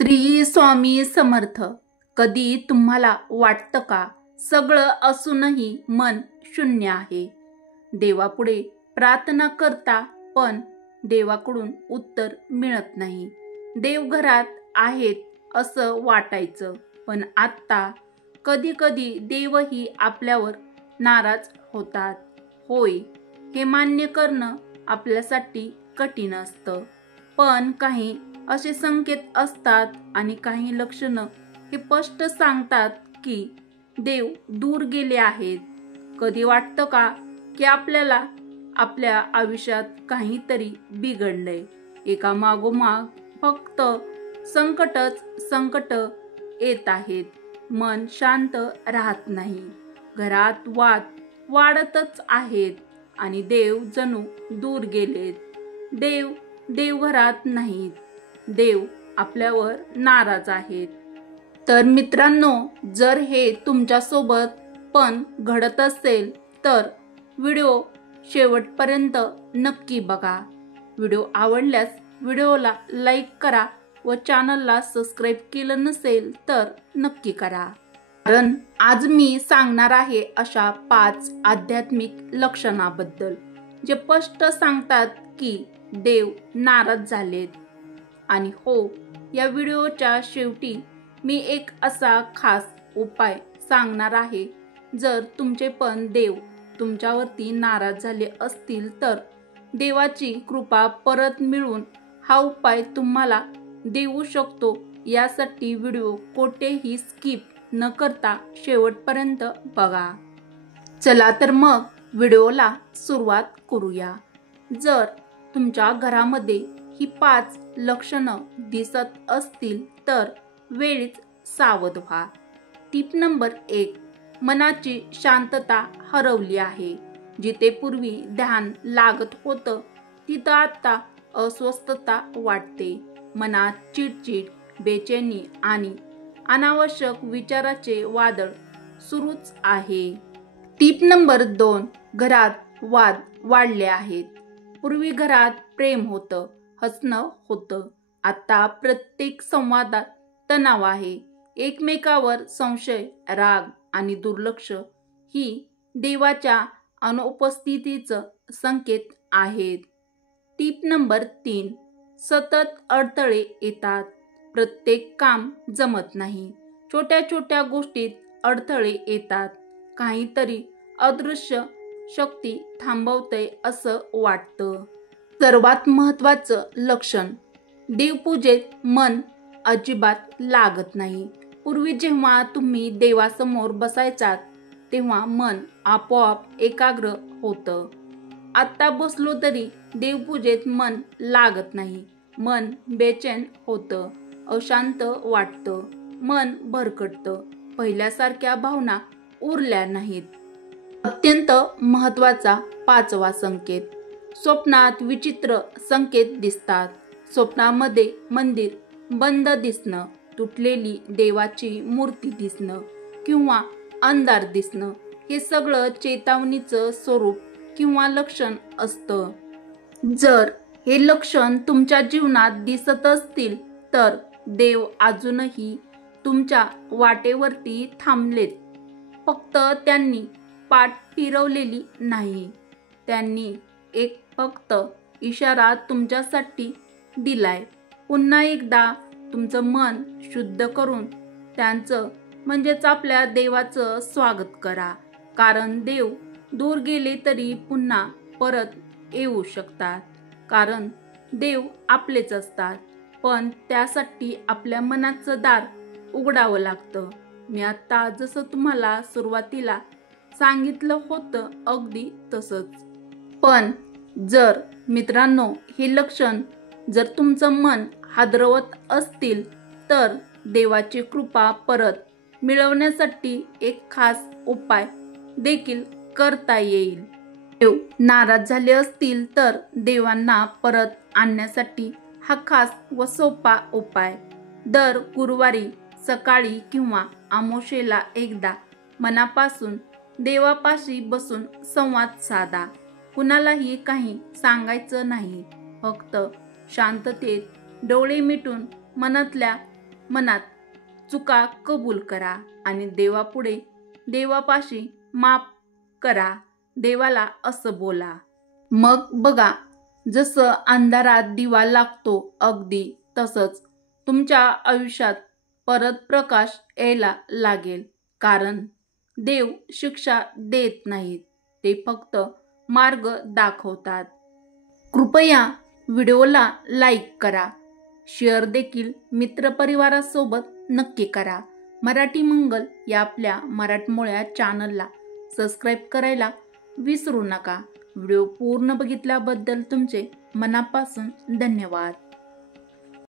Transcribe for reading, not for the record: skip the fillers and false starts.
श्री स्वामी समर्थ. कधी तुम्हाला वाटतं का सगळं असूनही मन शून्य आहे? देवापुढे प्रार्थना करता पण देवाकडून उत्तर मिळत नाही. देवघरात आहेत असं वाटायचं, पण आता कधी कधी देवही आपल्यावर नाराज होतात. होय, हे मान्य करणं आपल्यासाठी कठीण असतं, पण काही असे संकेत असतात आणि काही लक्षणं हे स्पष्ट सांगतात की देव दूर गेले आहेत. कधी वाटतं का की आपल्याला आपल्या आयुष्यात काहीतरी बिघडलंय? एका मागोमाग फक्त संकट येत आहेत. मन शांत राहत नाही. घरात वाद वाढतच आहेत आणि देव जणू दूर गेलेत. देवघरात नाहीत. देव आपल्यावर नाराज आहेत. तर मित्रांनो, जर हे तुमच्यासोबत पण घडत असेल तर व्हिडिओ शेवटपर्यंत नक्की बघा. व्हिडिओ आवडल्यास व्हिडिओला लाईक करा व चॅनलला सबस्क्राईब केलं नसेल तर नक्की करा. कारण आज मी सांगणार आहे अशा 5 आध्यात्मिक लक्षणाबद्दल जे स्पष्ट सांगतात की देव नाराज झालेत. आणि हो, या व्हिडिओच्या शेवटी मी एक असा खास उपाय सांगणार आहे. जर तुमचे पण देव तुमच्यावरती नाराज झाले असतील तर देवाची कृपा परत मिळून हा उपाय तुम्हाला देऊ शकतो. यासाठी व्हिडिओ कोठेही स्किप न करता शेवटपर्यंत बघा. चला तर मग व्हिडिओला सुरुवात करूया. जर तुमच्या घरामध्ये ही 5 लक्षणं दिसत असतील तर वेळीच सावध व्हा. Tip number 1. मनाची शांतता हरवली आहे. जिथे पूर्वी ध्यान लागत होतं तिथं आता अस्वस्थता वाटते. मनात चिडचिड, बेचैनी आणि अनावश्यक विचाराचे वादळ सुरूच आहे. Tip number 2. घरात वाद वाढले आहेत. पूर्वी घरात प्रेम होतं, हसणं होतं. आता प्रत्येक संवादात तणाव आहे. एकमेकावर संशय, राग आणि दुर्लक्ष ही देवाच्या अनुपस्थितीचं संकेत आहेत. Tip number 3. सतत अडथळे येतात. प्रत्येक काम जमत नाही. छोट्या छोट्या गोष्टीत अडथळे येतात. काहीतरी अदृश्य शक्ती थांबवतंय असं वाटतं. सर्वात महत्त्वाचं लक्षण, देवपूजेत मन अजिबात लागत नाही. पूर्वी जेव्हा तुम्ही देवासमोर बसायचात तेव्हा मन आपोआप एकाग्र होतं. आता बसलो तरी देवपूजेत मन लागत नाही. मन बेचैन होतं, अशांत वाटतं, मन भरकटतं. पहिल्यासारख्या भावना उरल्या नाहीत. अत्यंत महत्त्वाचा 5वा संकेत, स्वप्नात विचित्र संकेत दिसतात. स्वप्नामध्ये मंदिर बंद दिसणं, तुटलेली देवाची मूर्ती दिसणं किंवा अंधार दिसणं हे सगळं चेतावणीचं स्वरूप किंवा लक्षण असतं. जर हे लक्षण तुमच्या जीवनात दिसत असतील तर देव अजूनही तुमच्या वाटेवरती थांबलेत. फक्त त्यांनी पाठ फिरवलेली नाही. त्यांनी एक फक्त इशारा तुमच्यासाठी दिलाय. पुन्हा एकदा तुमचं मन शुद्ध करून त्यांचं म्हणजेच आपल्या देवाचं स्वागत करा. कारण देव दूर गेले तरी पुन्हा परत येऊ शकतात. कारण देव आपलेच असतात, पण त्यासाठी आपल्या मनाचं दार उघडावं लागतं. मी आता जसं तुम्हाला सुरुवातीला सांगितलं होतं अगदी तसंच. पण जर मित्रांनो हे लक्षण जर तुमचं मन हादरवत असतील तर देवाची कृपा परत मिळवण्यासाठी एक खास उपाय देखील करता येईल. देव नाराज झाले असतील तर देवांना परत आणण्यासाठी हा खास व सोपा उपाय. दर गुरुवारी सकाळी किंवा अमावास्येला एकदा मनापासून देवापाशी बसून संवाद साधा. कुणालाही काही सांगायचं नाही. फक्त शांततेत डोळे मिटून मनातल्या मनात चुका कबूल करा आणि देवापाशी माफ करा. देवाला असं बोला. मग बघा, जसं अंधारात दिवा लागतो अगदी तसंच तुमच्या आयुष्यात परत प्रकाश यायला लागेल. कारण देव शिक्षा देत नाहीत, ते फक्त मार्ग दाखवतात. कृपया व्हिडिओला लाईक करा, शेअर देखील मित्रपरिवारासोबत नक्की करा. मराठी मंगल या आपल्या मराठमोळ्या चॅनलला सबस्क्राईब करायला विसरू नका. व्हिडिओ पूर्ण बघितल्याबद्दल तुमचे मनापासून धन्यवाद.